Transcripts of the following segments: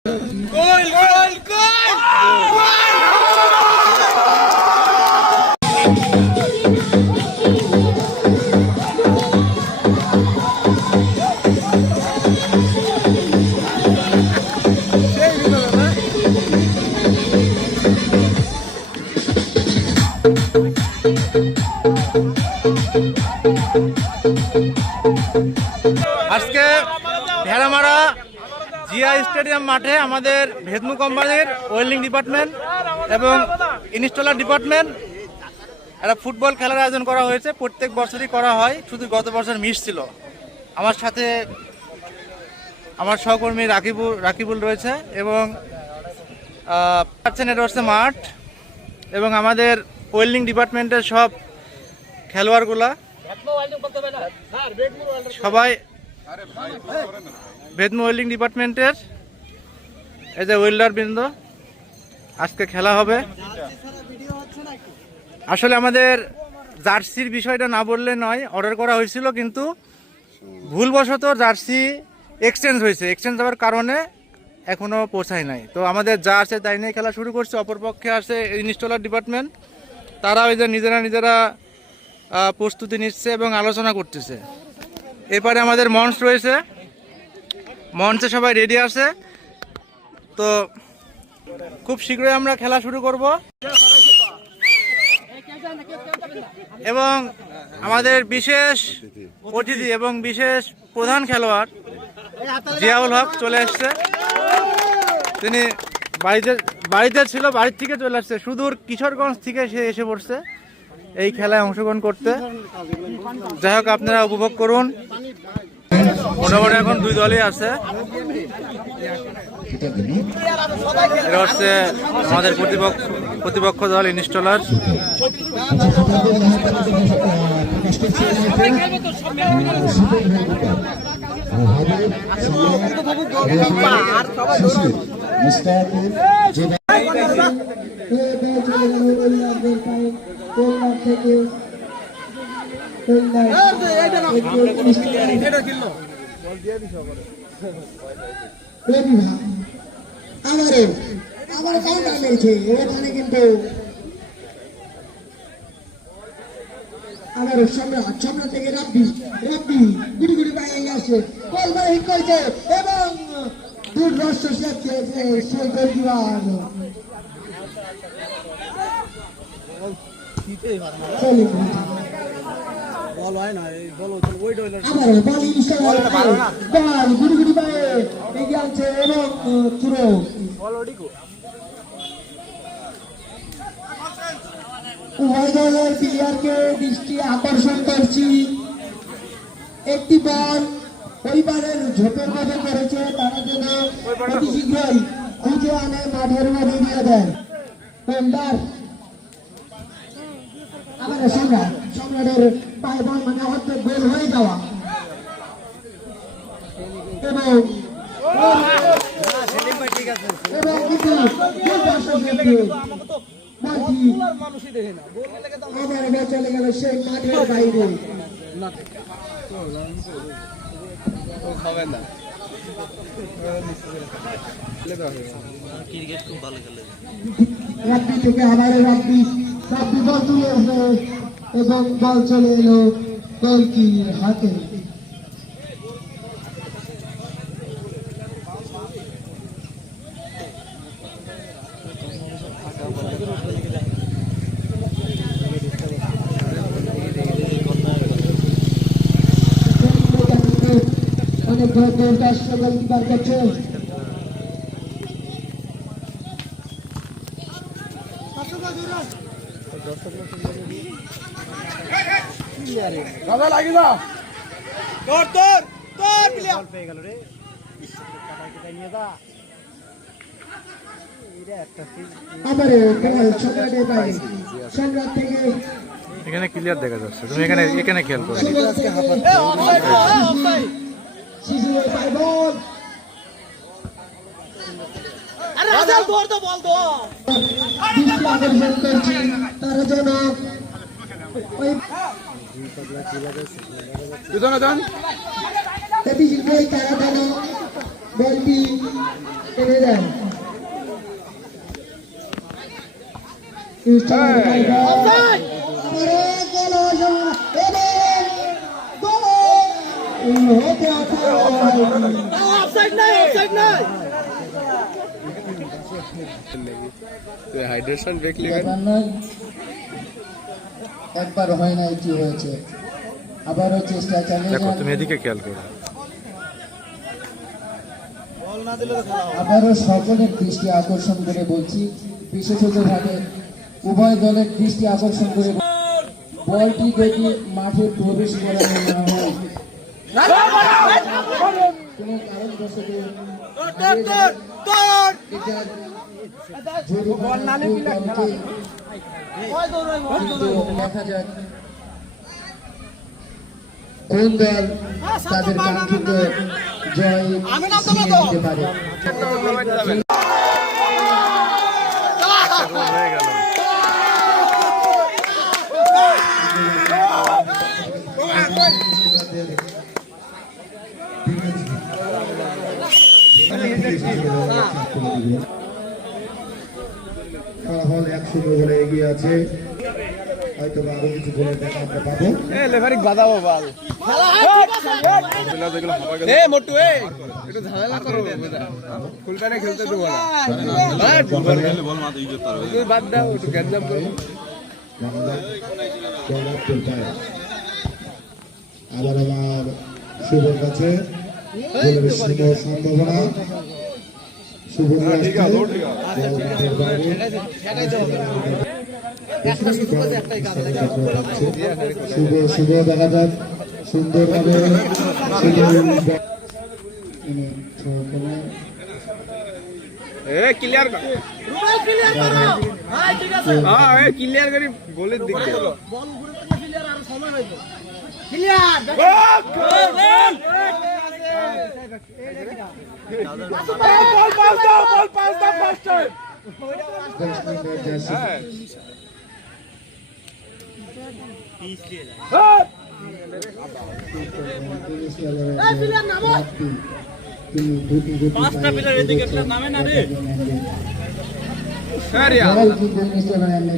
আজকে ভেড়ামারা জিয়া স্টেডিয়াম মাঠে আমাদের ভেদমু কোম্পানির ওয়েল্ডিং ডিপার্টমেন্ট এবং ইনস্টলার ডিপার্টমেন্ট একটা ফুটবল খেলার আয়োজন করা হয়েছে। প্রত্যেক বছরই করা হয়, শুধু গত বছর মিস ছিল। আমার সাথে আমার সহকর্মী রাকিবুল রয়েছে এবং এটা হচ্ছে মাঠ এবং আমাদের ওয়েল্ডিং ডিপার্টমেন্টের সব খেলোয়াড়গুলা সবাই ভেদমু ওয়েল্ডিং ডিপার্টমেন্টের এই যে ওয়েল্ডার বৃন্দ। আজকে খেলা হবে। আসলে আমাদের জার্সির বিষয়টা না বললে নয়, অর্ডার করা হয়েছিল কিন্তু ভুলবশত জার্সি এক্সচেঞ্জ হয়েছে। এক্সচেঞ্জ হওয়ার কারণে এখনো পৌঁছায় নাই। তো আমাদের যা আছে তাই নিয়ে খেলা শুরু করছে। অপরপক্ষে আছে ইনস্টলার ডিপার্টমেন্ট, তারা ওই যে নিজেরা প্রস্তুতি নিচ্ছে এবং আলোচনা করতেছে। এরপরে আমাদের মঞ্চ রয়েছে, মঞ্চে সবাই রেডি আছে। তো খুব শীঘ্রই আমরা খেলা শুরু করব এবং আমাদের বিশেষ অতিথি এবং বিশেষ প্রধান খেলোয়াড় জিয়াউল হক চলে আসছে। তিনি বাড়িতে ছিল, বাড়ির থেকে চলে আসছে, সুদূর কিশোরগঞ্জ থেকে সে এসে পড়ছে এই খেলায় অংশগ্রহণ করতে। যাই হোক, আপনারা উপভোগ করুন। মোটামুটি এখন দুই দলই আছে। এটা হচ্ছে আমাদের প্রতিপক্ষ দল ইনস্টলার। আমার কাউন্টার মেরেছে ওখানে, কিন্তু আমার সামনে থেকে রাব্বি গুড়ি গুড়ি বাইরে আসছে, গোল মারে হিট করেছে এবং দূর রাষ্ট্র শেষ খেয়েছে সে গোলকিপার। বল হয় না, বল ওয়েট হইল আবার বল গুড়ি গুড়ি বাইরে এগিয়ে আছে এবং পুরো বল ওডিকো উভয় দলের প্লেয়ারকে দৃষ্টি আকর্ষণ করছি। একটি বল পরিবারের ঝোপের মধ্যে করেছে, তারা যেন অতি শীঘ্রই খুঁজে আনে মাঠের মধ্যে দিয়ে দেয়। আবার সম্রাটের পায়ে বল মানে অর্ধেক গোল হয়ে যাওয়া এবং চলে গেল সেই মাঠের বাইরে। রাব্বি থেকে আবার রাব্বি বল তুলে এবং বল চলে এলো গোলকির হাতে। অনেক গোলকিপার করছে। দাদা লাগি না, তোর পেয়ে গেল রে। এখানে ক্লিয়ার দেখা যাচ্ছে, তুমি এখানে খেয়াল করো। তারা যেন বলটি টেনে দেন ক্রিস্টিয়ানো রোনালদো আরে গোল এবারে গোল হতে অফসাইড নাই হাইড্রেশন দেখলি একবার হয় না কি হয়েছে আবারও চেষ্টা চালিয়ে দেখো যান তুমি এদিকে খেয়াল করো। আবারও সকলের দৃষ্টি আকর্ষণ করে বলছি বিশেষতভাবে উভয় দলের দৃষ্টি আকর্ষণ করে বলটি যদি মাঠে প্রবেশ করানো না হয় কোনো কারণবশত এটার জরিমানা দুই দলকে, কিন্তু দেখা যাক কোন দল তাদের কাঙ্ক্ষিত জয় ছিনিয়ে নিতে পারে। হয়ে গেল। ফলাফল 1-0 বলে এগিয়ে আছে, হয়তো আরো কিছু গোলের দেখা আমরা পাবো। লেফারি বাদাবো বল এ মোটু এ একটু ঝামেলা করো ফুল প্যানে খেলতে দেবো না তুই বাদ দাও একটু গ্যাঞ্জাম করো আবার আমার শুভর কাছে গোলের সুন্দর সম্ভাবনা। শুভ শুভ দেখা যাক সুন্দরভাবে এ ক্লিয়ার কর হ্যাঁ এ ক্লিয়ার করি গোলের দিক দিয়ে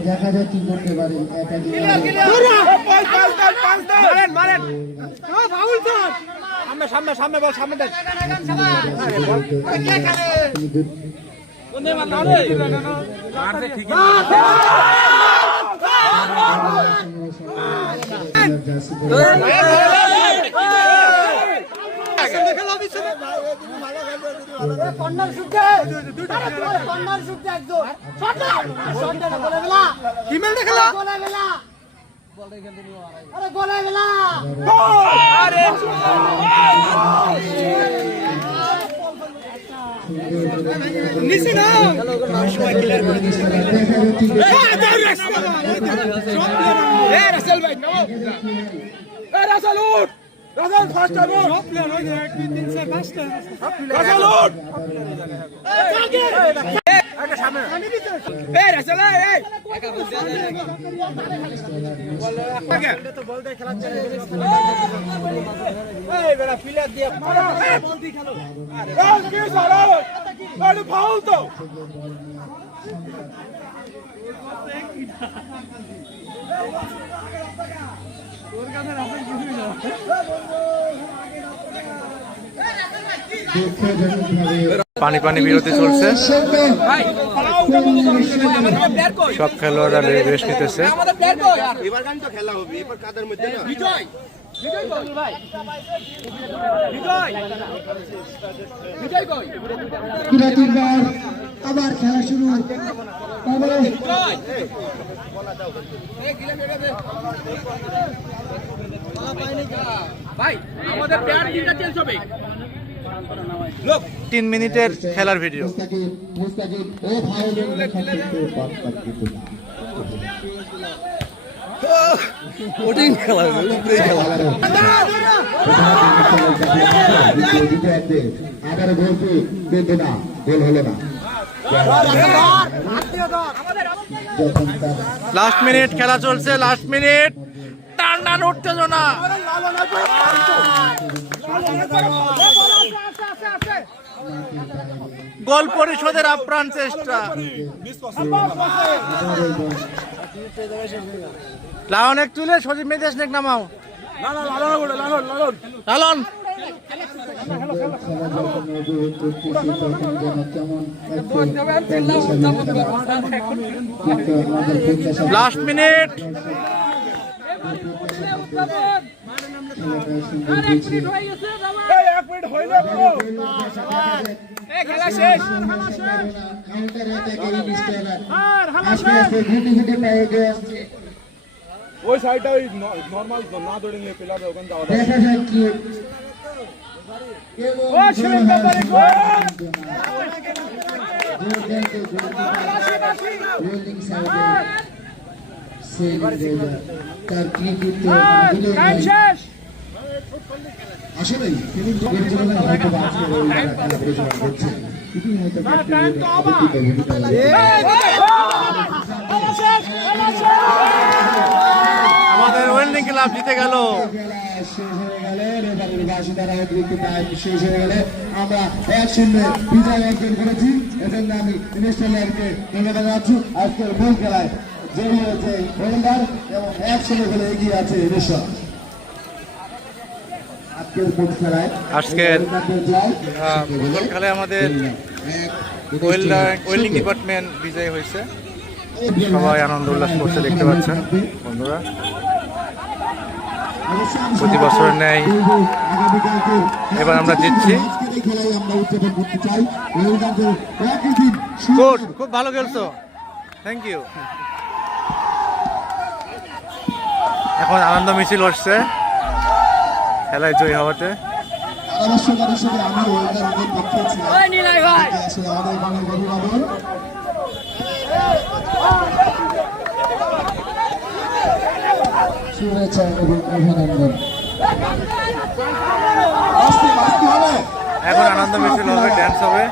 দেখা যাক কি করতে পারে সামনে বল সামনে দেখ। পানি পানি বিরতি চলছে, সব খেলোয়াড়রা রেস্ট নিতেছে। বিরতির পর আবার খেলা শুরু হবে। ভাই আমাদের প্লেয়ার তিনটা চেঞ্জ হবে 3 মিনিটের খেলার ভিডিও। কঠিন খেলা আবার বলছি কিন্তু না, গোল হলো না। লাস্ট মিনিট খেলা চলছে, লাস্ট মিনিট টান টান উত্তেজনা। গোল পরিশোধের আপ্রাণ চেষ্টা। লালন এক তুলে সজীব মেদেশ নেক নামাও। লালন লাস্ট মিনিট। ওই সাইডটা ওই নরমাল না দৌড়ে নিয়ে প্লেয়ার ওখানে যাওয়া দেখা যাক কি তার কি করতে আসলে তিনি হয়তো আমাদের ওয়েল্ডিং ক্লাব জিতে গেল। শেষ হয়ে গেলে আমরা 1-0 বিজয় অর্জন করেছি। এজন্য আমি ইনস্টলারকে ধন্যবাদ জানাচ্ছি। আজকের মূল খেলায় জয়ী হয়েছে ওয়েল্ডার এবং 1-0 গোলে এগিয়ে আছে ইনস্টল। আজকের মূল খেলায় ফুটবল খেলায় আমাদের ওয়েল্ডিং ডিপার্টমেন্ট বিজয়ী হয়েছে। সবাই আনন্দ উল্লাস করছে দেখতে পাচ্ছেন বন্ধুরা। প্রতি বছরের ন্যায় এবার আমরা জিতছি। খুব ভালো খেলছো, থ্যাংক ইউ। এখন আনন্দ মিছিল হচ্ছে খেলায় জয়ী হওয়াতে। শুভেচ্ছা এবং অভিনন্দন। এখন আনন্দ মিছিল হবে, ড্যান্স হবে।